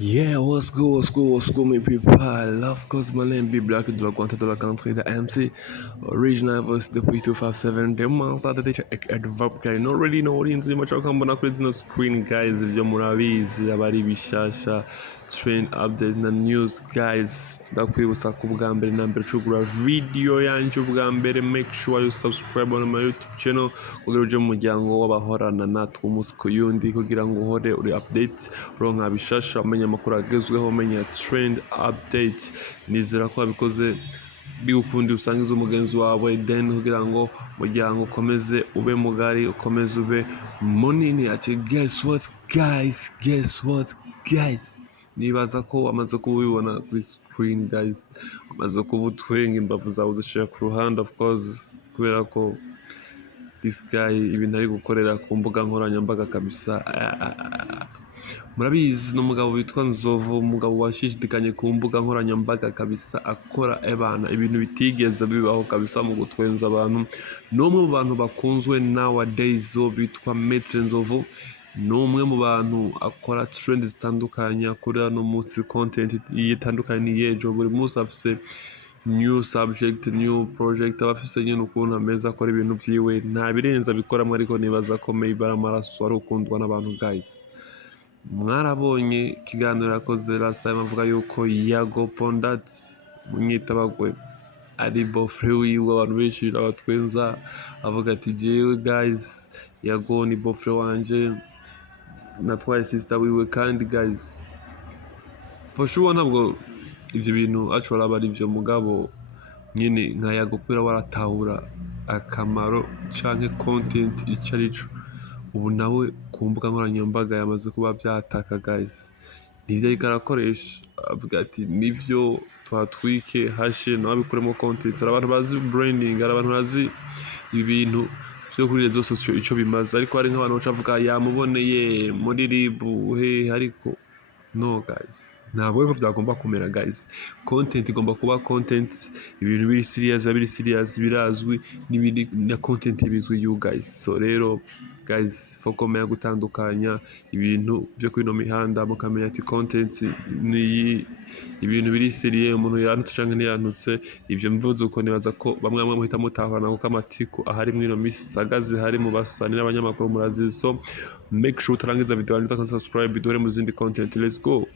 Yeah, what's good, my people? I love cause my name be Black de la Guanta de la Country, the MC, original voice, the P257, the monster, the teacher, adverb, I don't really know what into much. I'll come back with the screen, guys. If you're Murabiz, Abari Bishasha, trend update, the news, guys. That we will start Kubugambere number two video, and Chubugambere. Make sure you subscribe on my YouTube channel. Kugira uje mu muryango w'abahorana natwe umunsi ku yundi kugira ngo uhore uri update uronka bishasha umenya amakuru agezweho umenya trend update nizera ko wabikoze bigukundi usangiza umugenzi wawe then kugira ngo umuryango ukomeze ube mugari ukomeze ube munini ati guess what guys nibaza ko wamaze kubibona kuri screen guys wamaze kuba utwenga imbavu zawe uzishyira ku ruhande of course kubera ko this guy ibintu ari gukorera ku mbuga nkoranyambaga kabisa murabizi n'umugabo witwa Nzovu umugabo washishikanye ku mbuga nkoranyambaga kabisa akora ebana ibintu bitigeze bibaho kabisa mu gutwenza abantu n'umwe mu bantu bakunzwe nowadays bitwa Maître Nzovu n'umwe mu bantu akora trend zitandukanye akora no munsi content yitandukanye yejo buri munsi afise new subject new project abafise nyine ukuntu ameza akora ibintu vyiwe nta birenza bikoramo ariko nibaza ko maybe amaraso ari ukundwa n'abantu guys mwarabonye ikiganiro yakoze last time avuga yuko yago pondat munyitabagwe ari bofre wiwe abantu benshi abatwenza avuga ati jewe guys yago ni bofre wanje natwaye sister wiwe kandi guys for sure ntabwo ivyo bintu actually aba ari vyo mugabo nyine nka yago kwera waratahura akamaro canke content ico arico ubu nawe ku mbuga nkoranyambaga yamaze kuba byataka guys nivyo ariko arakoresha avuga ati nivyo twatwike hashe nawe abikuremo content abantu bazi branding abantu bazi ibintu vyo kuri rezo sosio ico bimaze ariko hari nk'abantu bacavuga yamuboneye muri ribu ariko no guys ntabwo ko byagomba kumera guys content igomba kuba content ibintu biri serious birazwi n'ibindi na content bizwi you guys so rero guys fokomera gutandukanya ibintu byo kuri no mihanda mukamenya ati content ni ibintu biri serious umuntu yantutse canke ntiyantutse ivyo mvuze uko nibaza ko bamwe muhita mutahurana kuko amatiku ahari mwino misagaze hari mu basani n'abanyamakuru murazi so make sure utarangiza video yanyu utakonsubscribe dore mu zindi content let's go